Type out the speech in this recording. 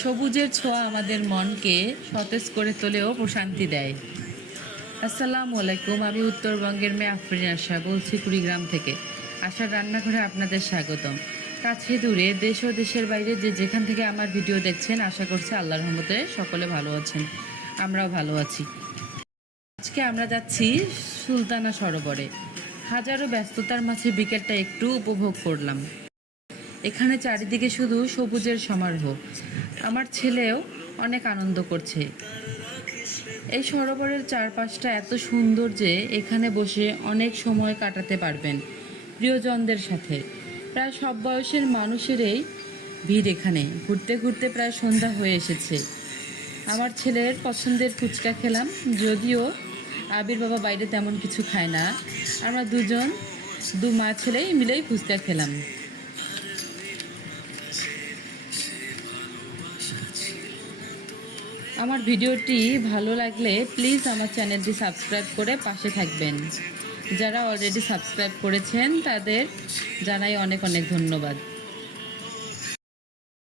সবুজের ছোঁয়া আমাদের মনকে সতেজ করে তোলে ও প্রশান্তি দেয়। আসসালামু আলাইকুম, আমি উত্তরবঙ্গের মেয়ে আফরিন আশা বলছি কুড়িগ্রাম থেকে। আশার রান্নাঘরে আপনাদের স্বাগতম। কাছে দূরে দেশ ও দেশের বাইরে যে যেখান থেকে আমার ভিডিও দেখছেন, আশা করছি আল্লাহর রহমতে সকলে ভালো আছেন, আমরাও ভালো আছি। আজকে আমরা যাচ্ছি সুলতানা সরোবরে। হাজারো ব্যস্ততার মাঝে বিকেলটা একটু উপভোগ করলাম। এখানে চারিদিকে শুধু সবুজের সমারোহ। আমার ছেলেও অনেক আনন্দ করছে। এই সরোবরের চারপাশটা এত সুন্দর যে এখানে বসে অনেক সময় কাটাতে পারবেন প্রিয়জনদের সাথে। প্রায় সব বয়সের মানুষেরই ভিড় এখানে। ঘুরতে ঘুরতে প্রায় সন্ধ্যা হয়ে এসেছে। আমার ছেলের পছন্দের ফুচকা খেলাম, যদিও আবির বাবা বাইরে তেমন কিছু খায় না। আমরা দু মা ছেলেই মিলেই ফুচকা খেলাম। আমার ভিডিওটি ভালো লাগলে প্লিজ আমার চ্যানেলটি সাবস্ক্রাইব করে পাশে থাকবেন। যারা অলরেডি সাবস্ক্রাইব করেছেন তাদের জানাই অনেক অনেক ধন্যবাদ।